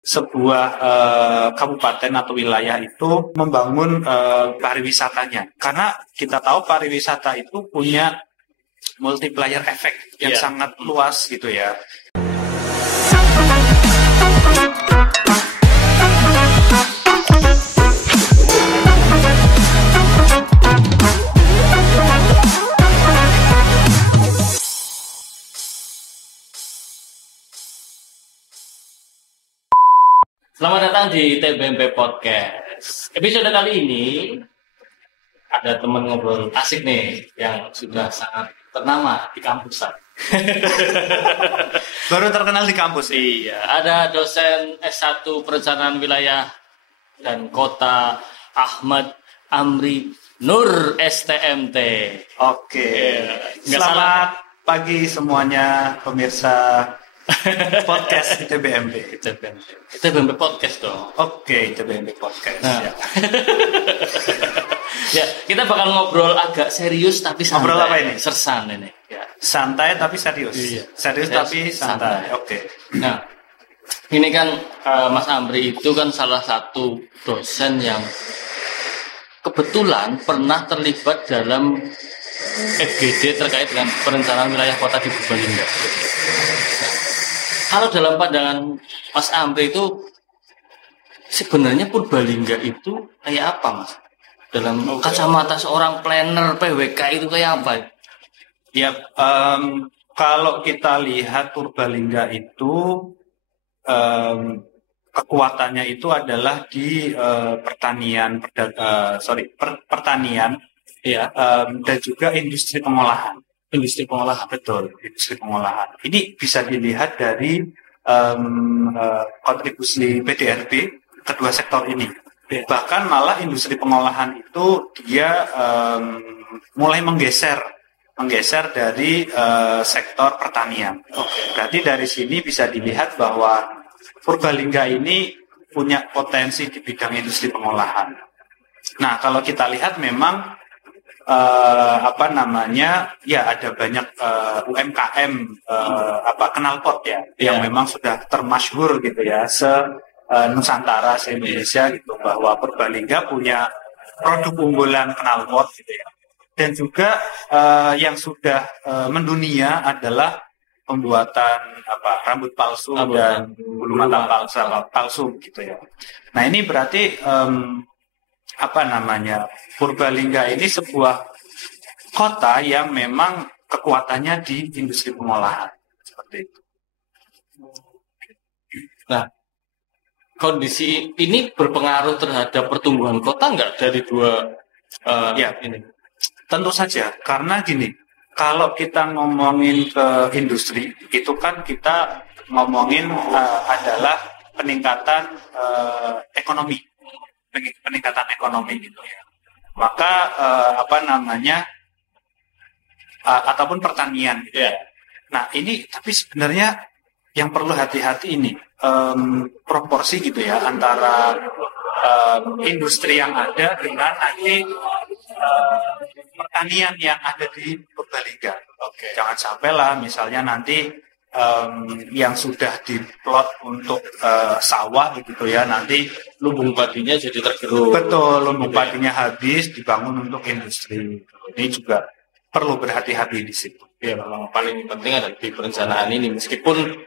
sebuah kabupaten atau wilayah itu membangun pariwisatanya. Karena kita tahu pariwisata itu punya multiplier effect yang sangat luas gitu ya. Selamat datang di TBMP Podcast. Episode kali ini ada teman ngobrol asik nih yang sudah sangat ternama di kampus. Baru terkenal di kampus. Iya, ada dosen S1 Perencanaan Wilayah dan Kota Ahmad Amri Nur STMT. Oke. Selamat pagi semuanya pemirsa podcast TBMP. TBMP Podcast dong. Oke, TBMP Podcast. Nah. Ya, kita bakal ngobrol agak serius tapi santai. Ngobrol apa ini? Sersan ini. Ya. Santai tapi serius. Iya. Serius tapi santai. Oke. Nah, ini kan Mas Amri itu kan salah satu dosen yang kebetulan pernah terlibat dalam FGD terkait dengan perencanaan wilayah kota di Purbalingga. Kalau dalam pandangan Mas Amri itu sebenarnya Purbalingga itu kayak apa, Mas? Dalam kacamata seorang planner PWK itu kayak apa? Ya, kalau kita lihat Purbalingga itu kekuatannya itu adalah di pertanian, pertanian, ya, dan juga industri pengolahan. Industri pengolahan, betul. Industri pengolahan. Ini bisa dilihat dari kontribusi PDRB kedua sektor ini. Bahkan malah industri pengolahan itu dia mulai menggeser dari sektor pertanian. Berarti dari sini bisa dilihat bahwa Purbalingga ini punya potensi di bidang industri pengolahan. Nah, kalau kita lihat memang ya ada banyak UMKM knalpot ya yang memang sudah termasyhur gitu ya Nusantara, se-Indonesia gitu, bahwa Purbalingga punya produk unggulan knalpot gitu ya. Dan juga yang sudah mendunia adalah pembuatan rambut palsu dan bulu mata palsu gitu ya. Nah, ini berarti Purbalingga ini sebuah kota yang memang kekuatannya di industri pengolahan seperti itu. Nah, kondisi ini berpengaruh terhadap pertumbuhan kota nggak dari dua ini? Tentu saja, karena gini, kalau kita ngomongin ke industri, itu kan kita ngomongin adalah peningkatan ekonomi gitu ya. Maka ataupun pertanian gitu ya. Nah, ini tapi sebenarnya yang perlu hati-hati ini proporsi gitu ya antara industri yang ada dengan nanti pertanian yang ada di Purbalingga. Jangan sampai lah misalnya nanti yang sudah diplot untuk sawah gitu ya, nanti lumbung padinya jadi tergerus. Betul, lumbung padinya habis dibangun untuk industri. Ini juga perlu berhati-hati di situ. Ya, memang paling penting ada di perencanaan ini, meskipun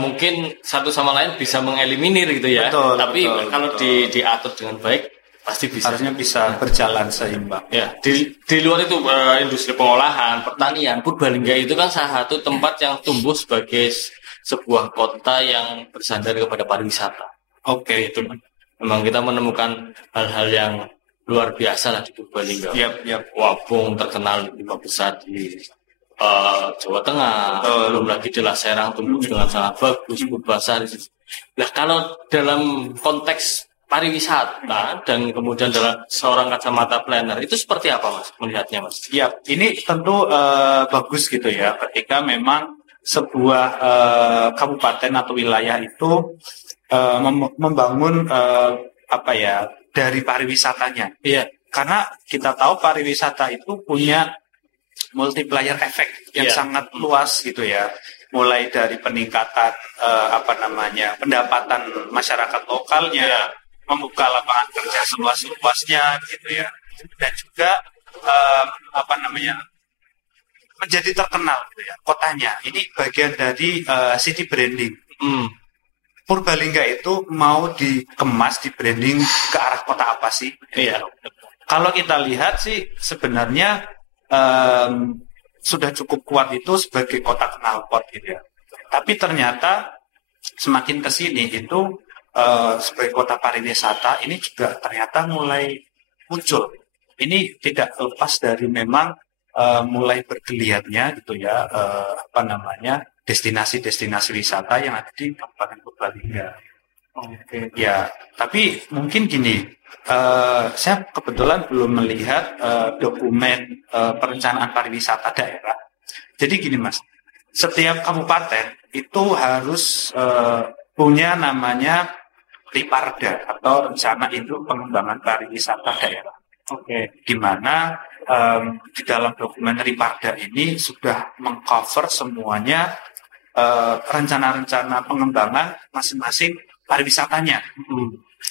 mungkin satu sama lain bisa mengeliminir gitu ya. Betul, tapi kalau diatur dengan baik pasti bisa. Harusnya bisa berjalan seimbang. Ya, di luar itu industri pengolahan, pertanian, Purbalingga itu kan salah satu tempat yang tumbuh sebagai sebuah kota yang bersandar kepada pariwisata. Itu memang kita menemukan hal-hal yang luar biasa lah di Purbalingga. Wabung terkenal lima besar di Jawa Tengah, belum lagi di Serang tumbuh dengan sangat bagus, Purbasar. Nah, kalau dalam konteks pariwisata dan kemudian dalam seorang kacamata planner itu seperti apa, Mas, melihatnya, Mas? Ya, ini tentu bagus gitu ya ketika memang sebuah kabupaten atau wilayah itu membangun dari pariwisatanya. Iya. Karena kita tahu pariwisata itu punya multiplier effect yang sangat luas gitu ya. mulai dari peningkatan pendapatan masyarakat lokalnya, membuka lapangan kerja seluas-luasnya gitu ya, dan juga menjadi terkenal gitu ya, kotanya. Ini bagian dari city branding. Purbalingga itu mau dikemas, di branding ke arah kota apa sih? Iya. Kalau kita lihat sih sebenarnya sudah cukup kuat itu sebagai kota knalpot gitu ya. Tapi ternyata semakin ke sini itu sebagai kota pariwisata ini juga ternyata mulai muncul. Ini tidak lepas dari memang mulai bergeliatnya gitu ya destinasi-destinasi wisata yang ada di Kabupaten Purbalingga. Oke. Ya, tapi mungkin gini, saya kebetulan belum melihat dokumen perencanaan pariwisata daerah. Jadi gini Mas, setiap kabupaten itu harus punya namanya Riparda atau rencana induk pengembangan pariwisata daerah. Oke. Di mana di dalam dokumen Riparda ini sudah mengcover semuanya rencana-rencana pengembangan masing-masing pariwisatanya.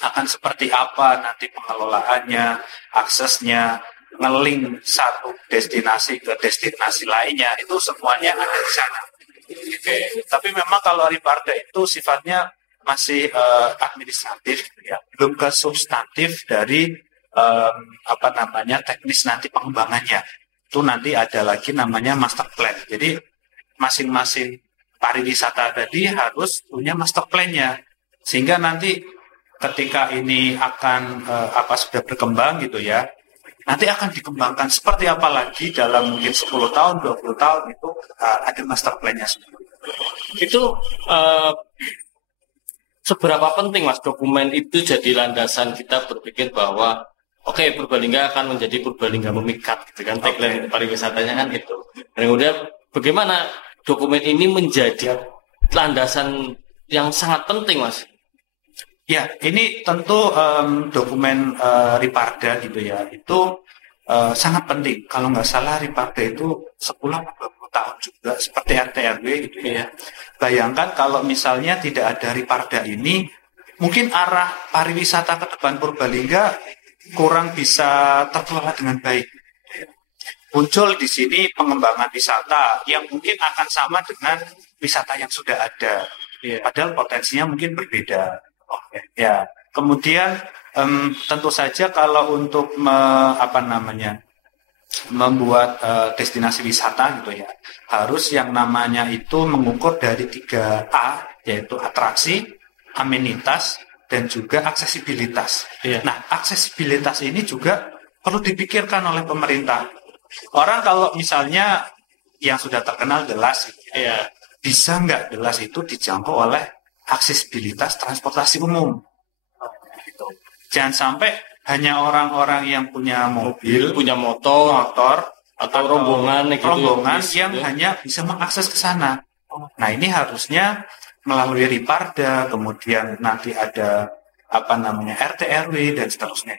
Akan seperti apa nanti pengelolaannya, aksesnya, ngeling satu destinasi ke destinasi lainnya, itu semuanya ada di sana. Oke. Tapi memang kalau Riparda itu sifatnya masih administratif, ya, belum ke substantif dari teknis nanti pengembangannya. Itu nanti ada lagi namanya master plan. Jadi masing-masing pariwisata tadi harus punya master plan-nya, sehingga nanti ketika ini akan sudah berkembang gitu ya, nanti akan dikembangkan seperti apa lagi dalam mungkin 10 tahun, 20 tahun itu ada master plan-nya sendiri. Itu seberapa penting Mas dokumen itu jadi landasan kita berpikir bahwa oke, Purbalingga akan menjadi Purbalingga memikat gitu kan, tagline pariwisatanya kan itu. Dan kemudian bagaimana dokumen ini menjadi landasan yang sangat penting Mas? Ya, ini tentu dokumen Riparda gitu ya, itu sangat penting. Kalau nggak salah Riparda itu 10-20 tahun juga, seperti RT/RW gitu ya. Bayangkan kalau misalnya tidak ada Riparda ini, mungkin arah pariwisata ke depan Purbalingga kurang bisa terkelola dengan baik. Muncul di sini pengembangan wisata yang mungkin akan sama dengan wisata yang sudah ada, padahal potensinya mungkin berbeda. Ya, kemudian tentu saja kalau untuk membuat destinasi wisata gitu ya, harus yang namanya itu mengukur dari 3A, yaitu atraksi, amenitas, dan juga aksesibilitas. Nah, aksesibilitas ini juga perlu dipikirkan oleh pemerintah. Orang kalau misalnya yang sudah terkenal gelas, bisa nggak gelas itu dijangkau oleh aksesibilitas transportasi umum? Gitu. Jangan sampai hanya orang-orang yang punya mobil, punya motor atau rombongan yang hanya bisa mengakses ke sana. Nah, ini harusnya melalui Riparda, kemudian nanti ada RT/RW dan seterusnya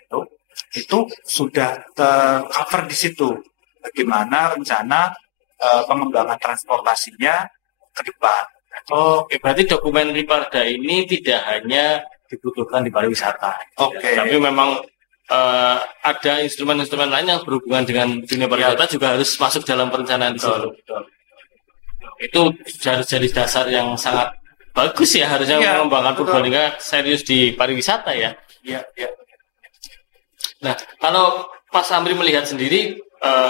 itu sudah tercover di situ. Bagaimana rencana pengembangan transportasinya ke depan. Oke, berarti dokumen Riparda ini tidak hanya dibutuhkan di pariwisata. Tapi memang ada instrumen-instrumen lain yang berhubungan dengan dunia pariwisata juga harus masuk dalam perencanaan di situ. Itu harus jadi dasar yang sangat bagus ya, harusnya mengembangkan Purbalingga serius di pariwisata ya. Nah, kalau Mas Amri melihat sendiri,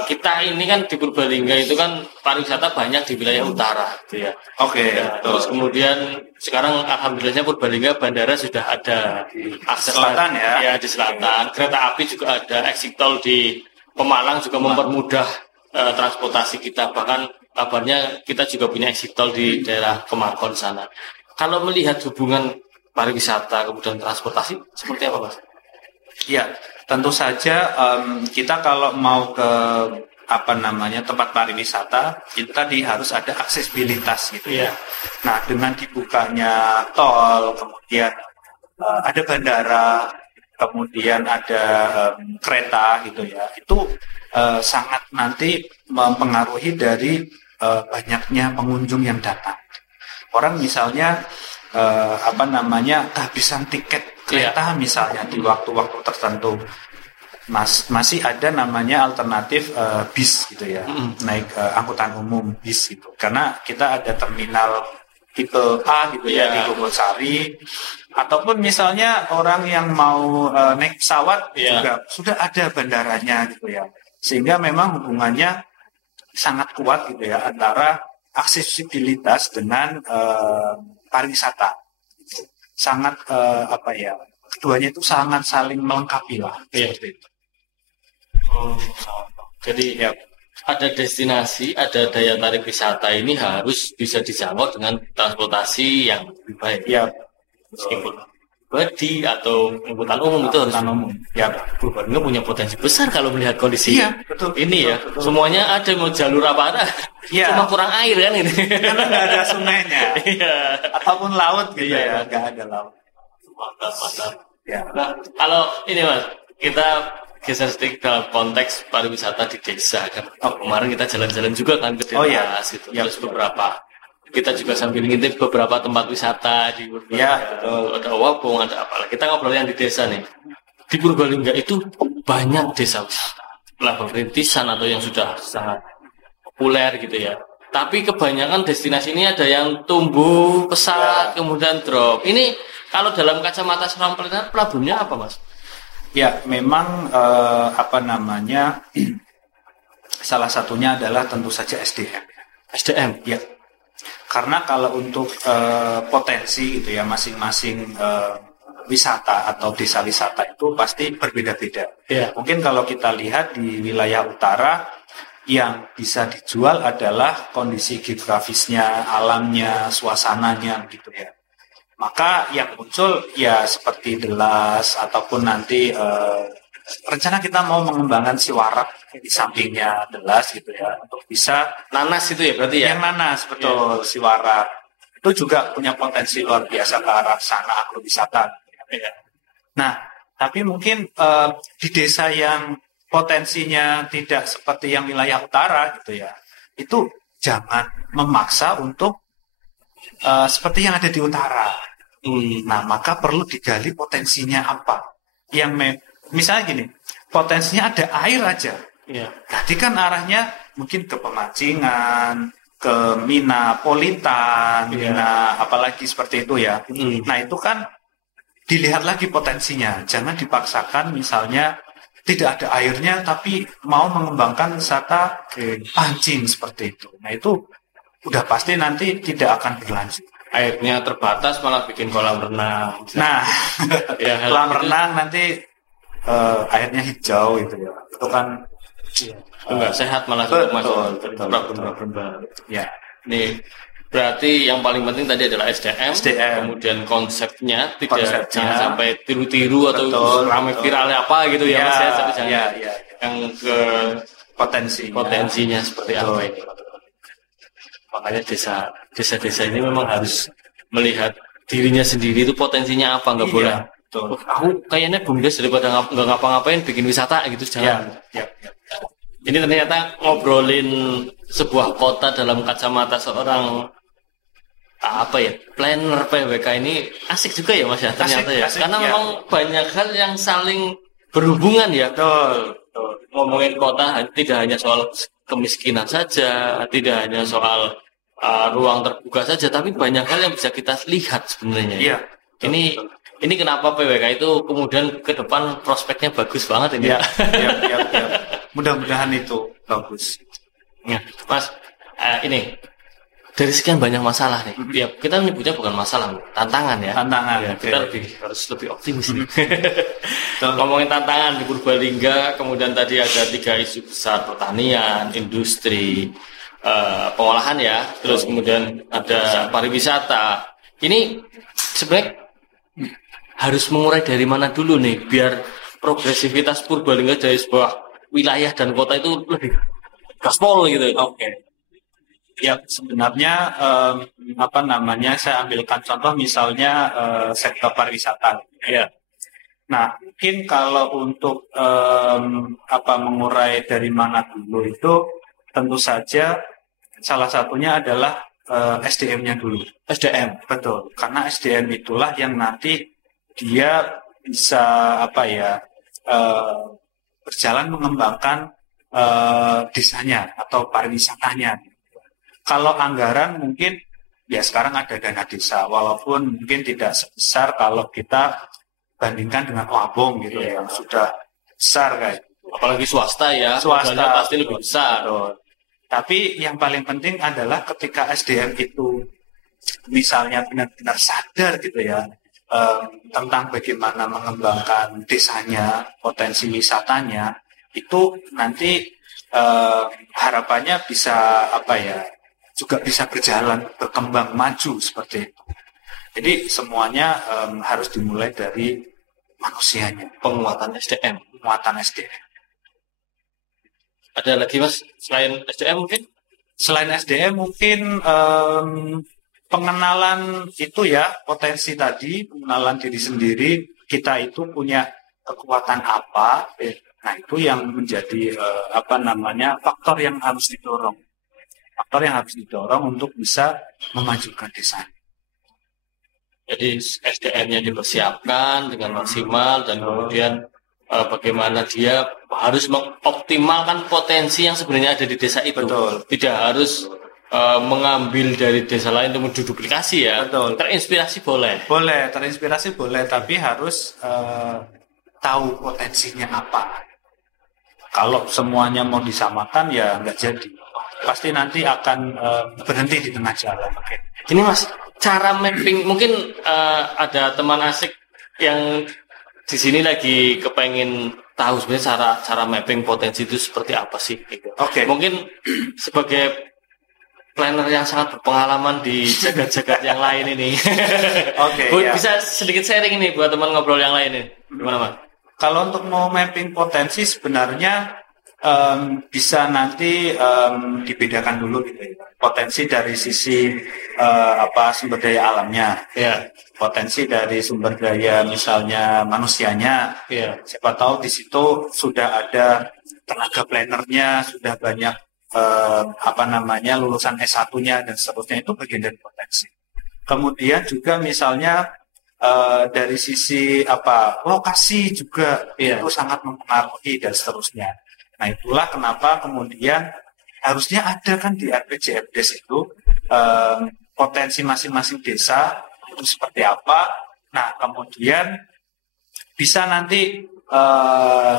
kita ini kan di Purbalingga itu kan pariwisata banyak di wilayah utara gitu ya. Terus kemudian sekarang alhamdulillahnya Purbalingga bandara sudah ada akses selatan ya. Di selatan. Kereta api juga ada, exit tol di Pemalang juga mempermudah transportasi kita. Bahkan kabarnya kita juga punya exit tol di daerah Kemarkon sana. Kalau melihat hubungan pariwisata kemudian transportasi seperti apa Mas? Ya, tentu saja kita kalau mau ke tempat pariwisata itu tadi harus ada aksesibilitas gitu ya. Nah, dengan dibukanya tol, kemudian ada bandara, kemudian ada kereta gitu ya, itu sangat nanti mempengaruhi dari banyaknya pengunjung yang datang. Orang misalnya kehabisan tiket kereta misalnya di waktu-waktu tertentu, masih ada namanya alternatif bis gitu ya, naik angkutan umum bis gitu. Karena kita ada terminal tipe A gitu ya di Gomosari, ataupun misalnya orang yang mau naik pesawat juga sudah ada bandaranya gitu ya. Sehingga memang hubungannya sangat kuat gitu ya antara aksesibilitas dengan pariwisata. Sangat keduanya itu sangat saling melengkapi lah. Seperti itu. Jadi ada destinasi, ada daya tarik wisata ini harus bisa dijangkau dengan transportasi yang lebih baik. Ya, meskipun pribadi atau angkutan umum itu harus umum. Ya, Purbalingga punya potensi besar kalau melihat kondisi betul, ini betul. Semuanya ada, mau jalur apa ada, cuma kurang air kan ini. Karena nggak ada sungainya, ataupun laut gitu ya, nggak ada laut. Mantap. Ya. Nah, kalau ini Mas, kita geser sedikit dalam konteks pariwisata di desa kan. Kemarin kita jalan-jalan juga kan ke desa, gitu. Terus beberapa kita juga sambil ngintip beberapa tempat wisata di Purbalingga. Ada Wabung, ada apa. Kita ngobrol yang di desa nih. Di Purbalingga itu banyak desa wisata, level rintisan atau yang sudah sangat populer gitu ya. Tapi kebanyakan destinasi ini ada yang tumbuh pesat kemudian drop. Ini kalau dalam kacamata seorang peneliti, problemnya apa, Mas? Ya, memang salah satunya adalah tentu saja SDM. SDM, ya. Karena kalau untuk potensi gitu ya, masing-masing wisata atau desa wisata itu pasti berbeda-beda. Mungkin kalau kita lihat di wilayah utara, yang bisa dijual adalah kondisi geografisnya, alamnya, suasananya gitu ya. Maka yang muncul ya seperti Delas, ataupun nanti rencana kita mau mengembangkan Siwarak di sampingnya Delas gitu ya, untuk bisa Nanas itu ya berarti ya. Yang Nanas betul, Siwarak itu juga punya potensi luar biasa ke arah sana agrowisata. Nah, tapi mungkin di desa yang potensinya tidak seperti yang wilayah utara gitu ya, itu jangan memaksa untuk seperti yang ada di utara. Nah, maka perlu digali potensinya apa. Yang misalnya gini, potensinya ada air aja. Berarti kan arahnya mungkin ke pemancingan, ke Mina Politan, Mina apalagi seperti itu ya. Nah, itu kan dilihat lagi potensinya. Jangan dipaksakan misalnya tidak ada airnya tapi mau mengembangkan wisata pancing seperti itu. Nah, itu udah pasti nanti tidak akan berlanjut. Airnya terbatas malah bikin kolam renang. Nah, kolam renang nanti airnya hijau itu ya. Itu kan enggak sehat malah masuk problem baru. Ya. Nih berarti yang paling penting tadi adalah SDM. Kemudian konsepnya tidak jangan sampai tiru-tiru atau ramai viralnya apa gitu ya Mas ya, tapi jangan yang ke potensinya seperti apa ini. Makanya desa-desa ini memang harus melihat dirinya sendiri itu potensinya apa, nggak boleh. Aku kayaknya bumdes daripada nggak ngapa-ngapain bikin wisata gitu, jangan. Ini ternyata ngobrolin sebuah kota dalam kacamata seorang planner PWK ini asik juga ya Mas ya ternyata asik, karena memang banyak hal yang saling berhubungan ya. Betul. Ngomongin kota tidak hanya soal kemiskinan saja, tidak hanya soal ruang terbuka saja, tapi banyak hal yang bisa kita lihat sebenarnya. Ini kenapa PWK itu kemudian ke depan prospeknya bagus banget ini. Mudah-mudahan itu bagus. Ya, Mas, ini dari sekian banyak masalah nih. Ya, kita menyebutnya bukan masalah, tantangan ya. Kita harus lebih optimis. Ngomongin tantangan di Purbalingga, kemudian tadi ada 3 isu besar: pertanian, industri, pengolahan ya, terus kemudian ada pariwisata. Ini sebenarnya harus mengurai dari mana dulu nih biar progresivitas Purbalingga dari sebuah wilayah dan kota itu lebih gaspol gitu. Ya, sebenarnya saya ambilkan contoh misalnya sektor pariwisata. Nah, mungkin kalau untuk mengurai dari mana dulu itu tentu saja salah satunya adalah SDM-nya dulu. SDM. Betul, karena SDM itulah yang nanti dia bisa berjalan mengembangkan desanya atau pariwisatanya. Kalau anggaran mungkin ya sekarang ada dana desa, walaupun mungkin tidak sebesar kalau kita bandingkan dengan Wabong gitu yang sudah besar kayak. Apalagi swasta ya, Swasta pasti lebih besar. Betul. Tapi yang paling penting adalah ketika SDM itu misalnya benar-benar sadar gitu ya tentang bagaimana mengembangkan desanya, potensi wisatanya, itu nanti harapannya bisa juga bisa berjalan, berkembang maju seperti itu. Jadi semuanya harus dimulai dari manusianya, penguatan SDM. Ada lagi Mas selain SDM mungkin? Selain SDM mungkin pengenalan itu ya, potensi tadi, pengenalan diri sendiri, kita itu punya kekuatan apa. Nah, itu yang menjadi faktor yang harus didorong. Faktor yang harus didorong untuk bisa memajukan desa. Jadi SDM-nya dipersiapkan dengan maksimal dan kemudian bagaimana dia harus mengoptimalkan potensi yang sebenarnya ada di desa itu. Betul. Tidak harus mengambil dari desa lain untuk menduplikasi ya. Betul. Terinspirasi boleh. Boleh, terinspirasi boleh, tapi harus tahu potensinya apa. Kalau semuanya mau disamakan ya nggak jadi. Pasti nanti akan berhenti di tengah jalan. Oke. Ini Mas, cara mapping mungkin ada teman asik yang di sini lagi kepengen tahu sebenarnya cara mapping potensi itu seperti apa sih? Gitu. Oke. Mungkin sebagai planner yang sangat berpengalaman di jagat-jagat yang lain ini, bisa sedikit sharing ini buat teman ngobrol yang lain ini. Gimana Mas? Kalau untuk mau mapping potensi sebenarnya bisa nanti dibedakan dulu gitu ya. Potensi dari sisi sumber daya alamnya. Yeah. Potensi dari sumber daya misalnya manusianya, siapa tahu di situ sudah ada tenaga plannernya, sudah banyak lulusan S1-nya dan seterusnya, itu bagian dari potensi. Kemudian juga misalnya dari sisi lokasi juga itu sangat mempengaruhi dan seterusnya. Nah, itulah kenapa kemudian harusnya ada kan di RPJMDes itu potensi masing-masing desa itu seperti apa. Nah, kemudian bisa nanti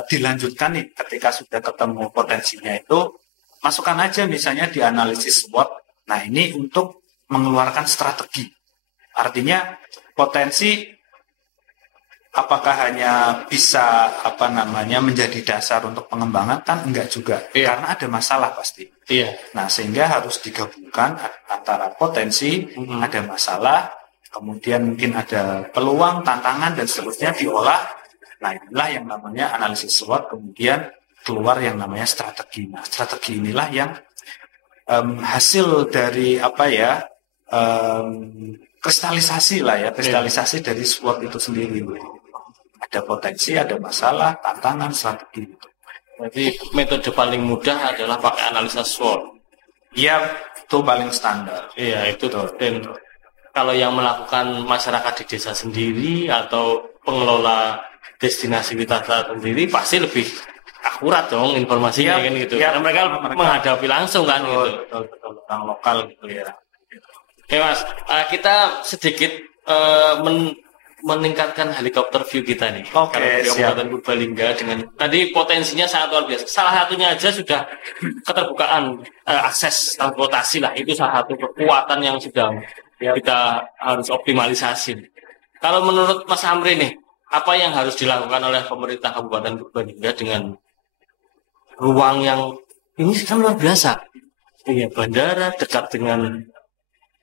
dilanjutkan nih ketika sudah ketemu potensinya itu, masukkan aja misalnya di analisis SWOT. Nah, ini untuk mengeluarkan strategi. Artinya potensi apakah hanya bisa menjadi dasar untuk pengembangan, kan enggak juga. Karena ada masalah pasti. Nah, sehingga harus digabungkan antara potensi, ada masalah, kemudian mungkin ada peluang, tantangan dan seterusnya diolah. Nah, inilah yang namanya analisis SWOT, kemudian keluar yang namanya strategi. Nah, strategi inilah yang hasil dari kristalisasi dari SWOT itu sendiri. Ada potensi, ada masalah, tantangan, strategi. Jadi metode paling mudah adalah pakai analisa SWOT. Iya, itu paling standar. Iya, itu tuh. Dan kalau yang melakukan masyarakat di desa sendiri atau pengelola destinasi wisata sendiri pasti lebih akurat dong informasinya kan gitu. Karena mereka menghadapi langsung kan gitu. Betul, orang lokal gitu ya. Oke Mas, kita sedikit meningkatkan helikopter view kita nih. Oke, di Kabupaten Purbalingga dengan tadi potensinya sangat luar biasa. Salah satunya aja sudah keterbukaan akses transportasi lah. Itu salah satu kekuatan yang sedang kita harus optimalisasi. Kalau menurut Mas Amri nih, apa yang harus dilakukan oleh pemerintah Kabupaten Purbalingga dengan ruang yang ini kan luar biasa? Iya, bandara dekat dengan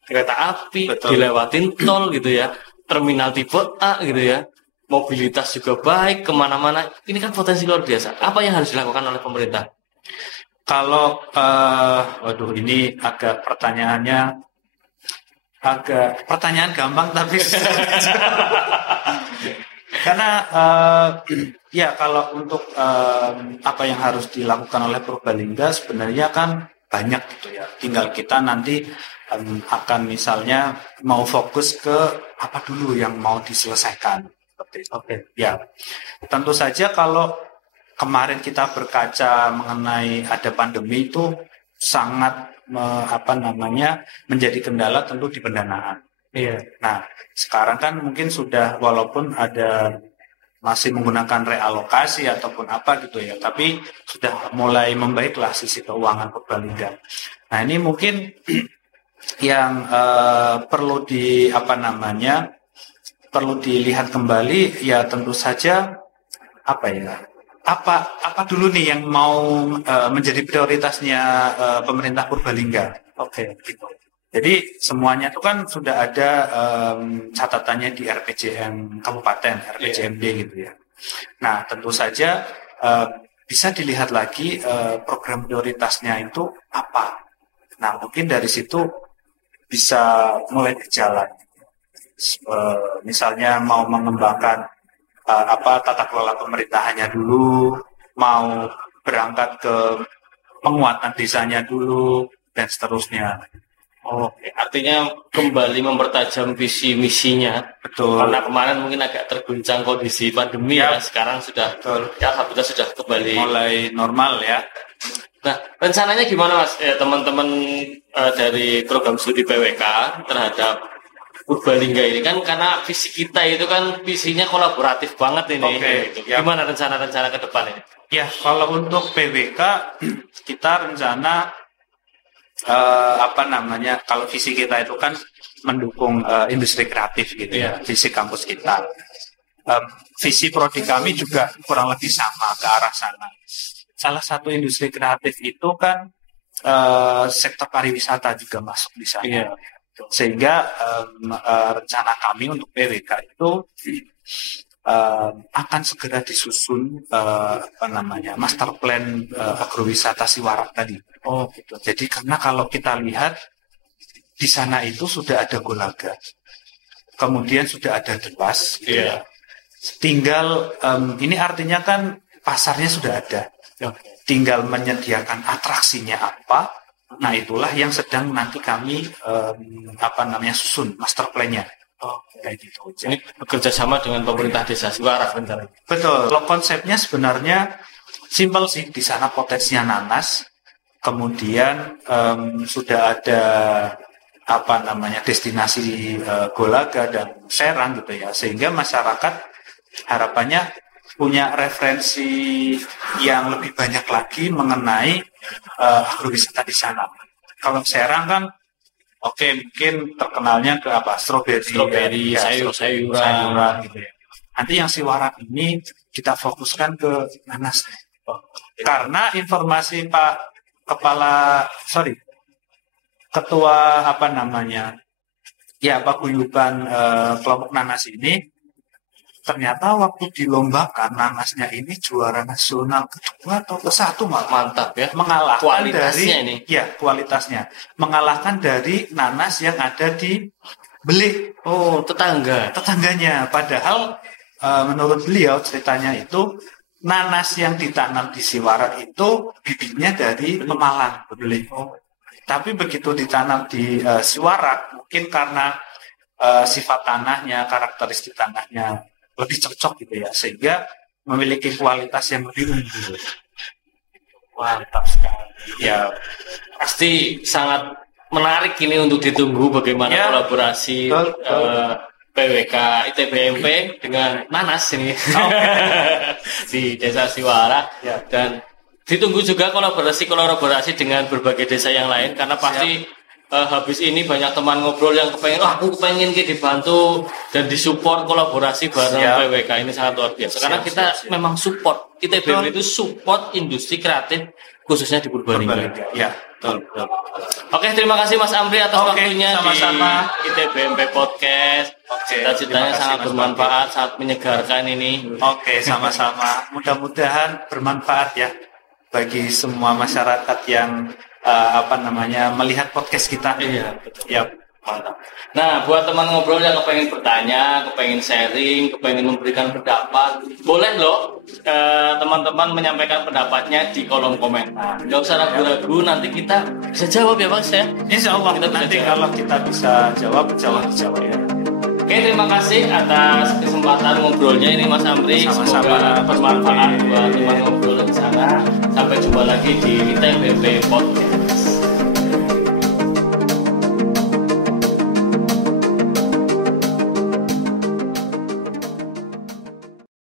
kereta api, dilewatin tol gitu ya, terminal tipe A gitu ya, mobilitas juga baik kemana-mana. Ini kan potensi luar biasa. Apa yang harus dilakukan oleh pemerintah? Kalau ini pertanyaan gampang tapi karena kalau untuk apa yang harus dilakukan oleh Purbalingga sebenarnya kan banyak gitu ya. Tinggal kita nanti akan misalnya mau fokus ke apa dulu yang mau diselesaikan. Seperti itu. Oke. Ya, tentu saja kalau kemarin kita berkaca mengenai ada pandemi itu sangat menjadi kendala tentu di pendanaan. Iya. Nah, sekarang kan mungkin sudah walaupun ada masih menggunakan realokasi ataupun apa gitu ya, tapi sudah mulai membaiklah sisi keuangan Purbalingga. Nah, ini mungkin yang perlu perlu dilihat kembali ya, tentu saja apa dulu nih yang mau menjadi prioritasnya pemerintah Purbalingga. Oke, gitu. Jadi semuanya itu kan sudah ada catatannya di RPJM Kabupaten, RPJMD gitu ya. Nah, tentu saja bisa dilihat lagi program prioritasnya itu apa. Nah, mungkin dari situ bisa mulai berjalan. Misalnya mau mengembangkan tata kelola pemerintahannya dulu, mau berangkat ke penguatan desanya dulu, dan seterusnya. Oke, artinya kembali mempertajam visi misinya. Betul. Karena kemarin mungkin agak terguncang kondisi pandemi ya. Sekarang sudah, alhamdulillah sudah kembali mulai normal ya. Nah, rencananya gimana Mas? Teman-teman dari program studi PWK terhadap Purbalingga ini kan, karena visi kita itu kan visinya kolaboratif banget ini. Gitu. Gimana rencana-rencana ke depan ini? Ya, kalau untuk PWK kita rencana kalau visi kita itu kan mendukung industri kreatif gitu ya, visi kampus kita. Visi prodi kami juga kurang lebih sama ke arah sana. Salah satu industri kreatif itu kan sektor pariwisata juga masuk di sana. Sehingga rencana kami untuk PWK itu akan segera disusun master plan agrowisata Siwarak tadi. Oh, gitu. Jadi karena kalau kita lihat di sana itu sudah ada Golaga, kemudian sudah ada Dewas, gitu ya. Tinggal ini artinya kan pasarnya sudah ada, tinggal menyediakan atraksinya apa. Nah, itulah yang sedang nanti kami susun master plan-nya. Kayak gitu. Ini bekerja sama dengan pemerintah desa Siwarak bentar. Betul. Kalau konsepnya sebenarnya simpel sih. Di sana potensinya nanas, kemudian sudah ada destinasi Golaga dan Serang gitu ya, sehingga masyarakat harapannya punya referensi yang lebih banyak lagi mengenai agrowisata di sana. Kalau Serang kan mungkin terkenalnya ke stroberi, sayur-sayuran gitu ya. Nanti yang Siwarak ini kita fokuskan ke nanas. Karena informasi Ketua paguyuban kelompok nanas ini, ternyata waktu dilombakan nanasnya ini juara nasional kedua atau ke-1 malah. Mantap ya. Mengalahkan kualitasnya dari kualitasnya. Mengalahkan dari nanas yang ada di Belik. Oh, tetangganya. Padahal menurut beliau ceritanya itu nanas yang ditanam di Siwarak itu bibitnya dari Pemalang, Belik. Tapi begitu ditanam di Siwarak, mungkin karena sifat tanahnya, karakteristik tanahnya lebih cocok gitu ya, sehingga memiliki kualitas yang lebih unggul. Mantap sekali. Ya, pasti sangat menarik ini untuk ditunggu bagaimana kolaborasi PWK ITBMP dengan nanas ini di Desa Siwarak. Dan ditunggu juga kolaborasi dengan berbagai desa yang lain, karena pasti habis ini banyak teman ngobrol yang aku kepengen dibantu dan disupport kolaborasi bareng PWK ini sangat luar biasa. Karena kita memang support, ITBMP itu support industri kreatif khususnya di Purbalingga. Ya, betul. Oke, terima kasih Mas Amri atas waktunya sama-sama di ITBMP Podcast. Cita-citanya sangat bermanfaat, sangat menyegarkan ini. Oke, sama-sama. Mudah-mudahan bermanfaat ya bagi semua masyarakat yang melihat podcast kita. Iya, betul. Ya, Mantap. Nah, buat teman ngobrol yang kepengen bertanya, kepengen sharing, kepengen memberikan pendapat, boleh loh teman-teman menyampaikan pendapatnya di kolom komentar. Nggak usah ragu-ragu, nanti kita bisa jawab ya Mas ya. Insya Allah kita nanti jawab. Kalau kita bisa jawab ya. Oke, terima kasih atas kesempatan ngobrolnya ini Mas Amri. Semoga bermanfaat buat teman ngobrol di sana. Sampai jumpa lagi di ITBP Podcast.